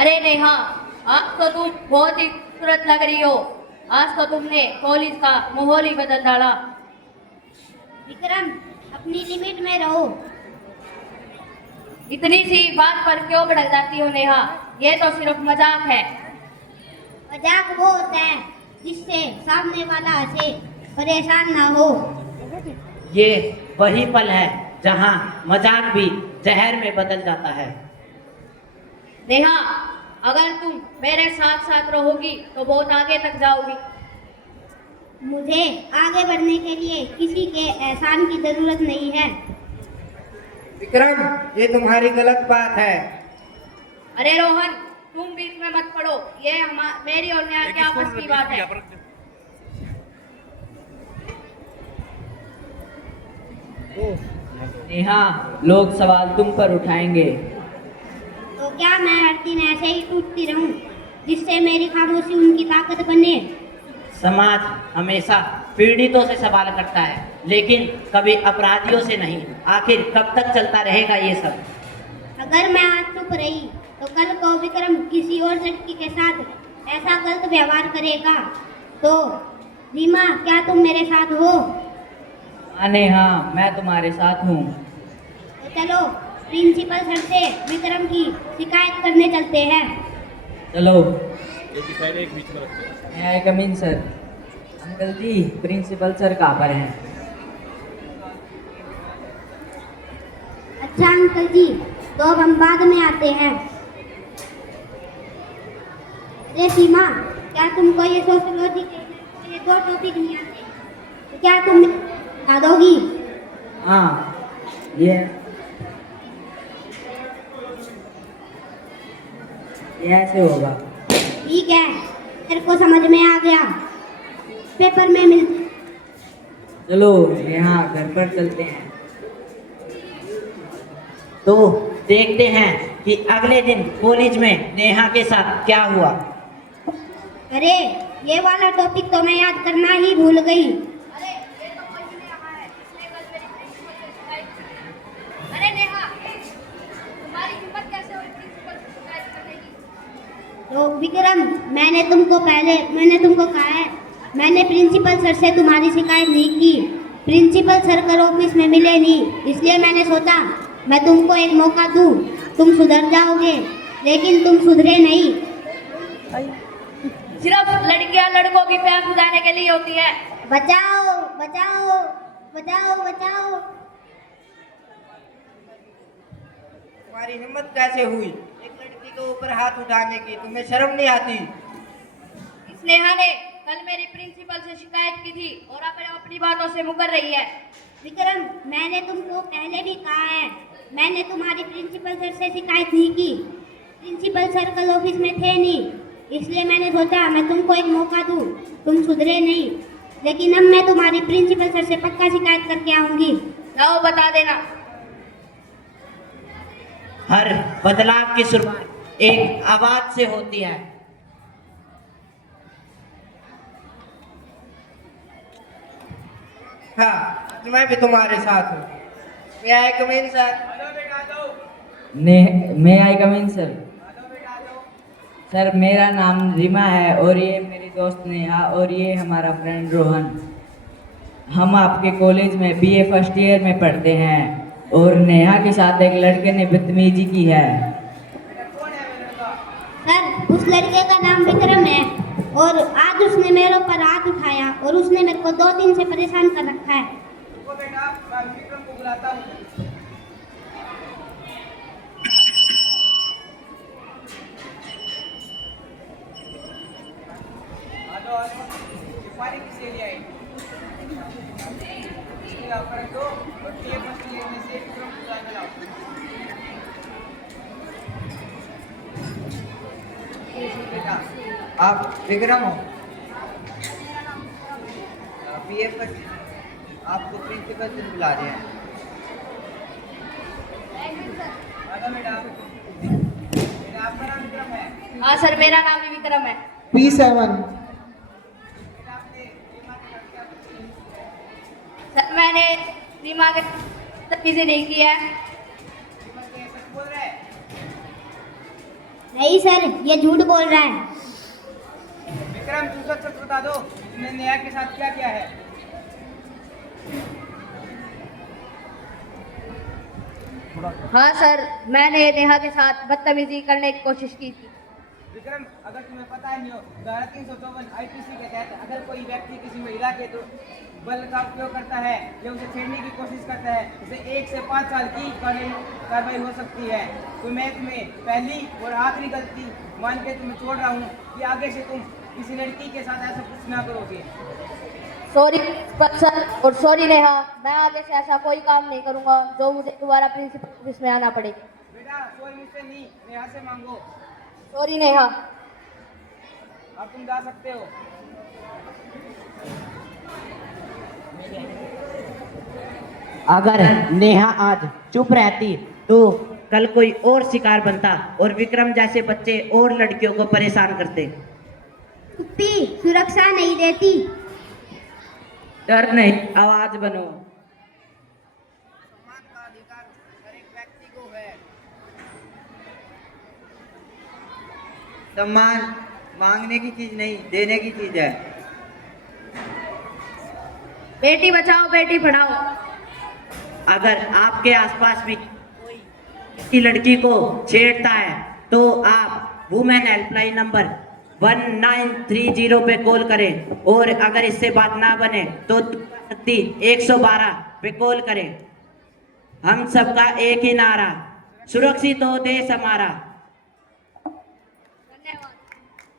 अरे नेहा, आज तो तुम बहुत ही खूबसूरत लग रही हो। आज तो तुमने कॉलेज का माहौल ही बदल डाला। विक्रम, अपनी लिमिट में रहो। इतनी सी बात पर क्यों भड़क जाती हो नेहा? ये तो सिर्फ मजाक है। मजाक वो होता है जिससे सामने वाला हंसे, परेशान ना हो। ये वही पल है जहाँ मजाक भी जहर में बदल जाता है। नेहा, अगर तुम मेरे साथ साथ रहोगी तो बहुत आगे तक जाओगी। मुझे आगे बढ़ने के लिए किसी के एहसान की जरूरत नहीं है। विक्रम, ये तुम्हारी गलत बात है। अरे रोहन, तुम बीच में मत पड़ो। ये मेरी और नेहा की आपस की बात है। नेहा, लोग सवाल तुम पर उठाएंगे। तो क्या मैं हर दिन ऐसे ही टूटती रहूं जिससे मेरी खामोशी उनकी ताकत बने? समाज हमेशा पीड़ितों से सवाल करता है, लेकिन कभी अपराधियों से नहीं। आखिर कब तक चलता रहेगा ये सब? अगर मैं आज चुप रही तो कल को विक्रम किसी और लड़की के साथ ऐसा गलत व्यवहार करेगा तो रीमा, क्या तुम मेरे साथ हो? हाँ नेहा, मैं तुम्हारे साथ हूँ। तो चलो प्रिंसिपल सर से विक्रम की शिकायत करने चलते हैं। चलो। एक बीच में रखते हैं। मैं आई कम इन सर। अंकल जी, प्रिंसिपल सर कहाँ पर हैं? अच्छा अंकल जी, तो अब हम बाद में आते हैं। अरे सीमा, क्या तुमको ये सोशियोलॉजी के ये दो टॉपिक नहीं आते? तो क्या तुम बता दोगी? हाँ, ये ऐसे होगा। ठीक है, तेरे को समझ में आ गया। पेपर में मिलते। चलो नेहा, घर पर चलते हैं। तो देखते हैं कि अगले दिन कॉलेज में नेहा के साथ क्या हुआ। अरे ये वाला टॉपिक तो मैं याद करना ही भूल गई। अरे ये तो कोई भी नहीं रहा है। इसने कल मेरी प्रिंसिपल से शिकायत की। अरे नेहा, तुम्हारी हिम्मत कैसे हुई प्रिंसिपल से शिकायत करने की? तो विक्रम, मैंने तुमको कहा है, मैंने प्रिंसिपल सर से तुम्हारी शिकायत नहीं की। प्रिंसिपल सर कल ऑफिस में मिले नहीं, इसलिए मैंने सोचा मैं तुमको एक मौका दूं, तुम सुधर जाओगे। लेकिन तुम सुधरे नहीं। सिर्फ लड़कियां लड़कों की प्यास बुझाने के लिए होती है। बचाओ बचाओ बचाओ बचाओ। तुम्हारी हिम्मत कैसे हुई एक लड़की के ऊपर हाथ उठाने की? तुम्हें शर्म नहीं आती? स्नेहा ने कल मेरी प्रिंसिपल से शिकायत की थी और अब अपनी बातों से मुकर रही है। विक्रम, मैंने तुमको पहले भी कहा है, मैंने तुम्हारी प्रिंसिपल सर से शिकायत नहीं की। प्रिंसिपल सर कल ऑफिस में थे नहीं, इसलिए मैंने सोचा मैं तुमको एक मौका दूं, तुम सुधरे नहीं। लेकिन अब मैं तुम्हारी प्रिंसिपल सर से पक्का शिकायत करके आऊंगी। जाओ बता देना। हर बदलाव की शुरुआत एक आवाज से होती है। हाँ, मैं भी तुम्हारे साथ हूँ। मैं आई कम इन सर। मे आई कम इन सर? सर, मेरा नाम रीमा है और ये मेरी दोस्त नेहा और ये हमारा फ्रेंड रोहन। हम आपके कॉलेज में बीए फर्स्ट ईयर में पढ़ते हैं और नेहा के साथ एक लड़के ने बदतमीजी की है। सर, उस लड़के का नाम विक्रम है और आज उसने मेरे ऊपर हाथ उठाया और उसने मेरे को 2 दिन से परेशान कर रखा है। आप विक्रम हो? बीएफ आपको प्रिंसिपल से बुला रहे हैं। हाँ सर, मेरा नाम भी विक्रम है। P7। सर, मैंने रीमा के साथ चीजें नहीं की है। नहीं सर, ये झूठ बोल रहा है। विक्रम, तू सच सच बता दो, तुमने नेहा के साथ क्या किया है? हाँ सर, मैंने नेहा के साथ बदतमीजी करने की कोशिश की थी। विक्रम, अगर तुम्हें पता ही नहीं हो, धारा 354 आईपीसी के तहत अगर कोई व्यक्ति किसी महिला के तो बल का उपयोग करता है या उसे छेड़ने की कोशिश करता है, उसे 1 से 5 साल की कार्रवाई हो सकती है। तो मैं तुम्हें पहली और आखिरी गलती मान के तुम्हें छोड़ रहा हूँ कि आगे से तुम किसी लड़की के साथ ऐसा कुछ ना करोगे। सॉरी सर और सॉरी नेहा, मैं आगे से ऐसा कोई काम नहीं करूँगा जो मुझे दोबारा प्रिंसिपल ऑफिस में आना पड़े। बेटा, सॉरी मुझसे नहीं, नेहा से मांगो। सॉरी नेहा। अब तुम जा सकते हो। अगर नेहा आज चुप रहती तो कल कोई और शिकार बनता और विक्रम जैसे बच्चे और लड़कियों को परेशान करते। पुप्पी सुरक्षा नहीं देती। डर नहीं, आवाज बनो। सम्मान का अधिकार हर एक व्यक्ति को है। सम्मान मांगने की चीज नहीं, देने की चीज है। बेटी बचाओ बेटी पढ़ाओ। अगर आपके आसपास भी कोई किसी लड़की को छेड़ता है तो आप वुमेन हेल्पलाइन नंबर 1930 पे कॉल करें और अगर इससे बात ना बने तो 112 पे कॉल करें। हम सबका एक ही नारा, सुरक्षित हो देश हमारा।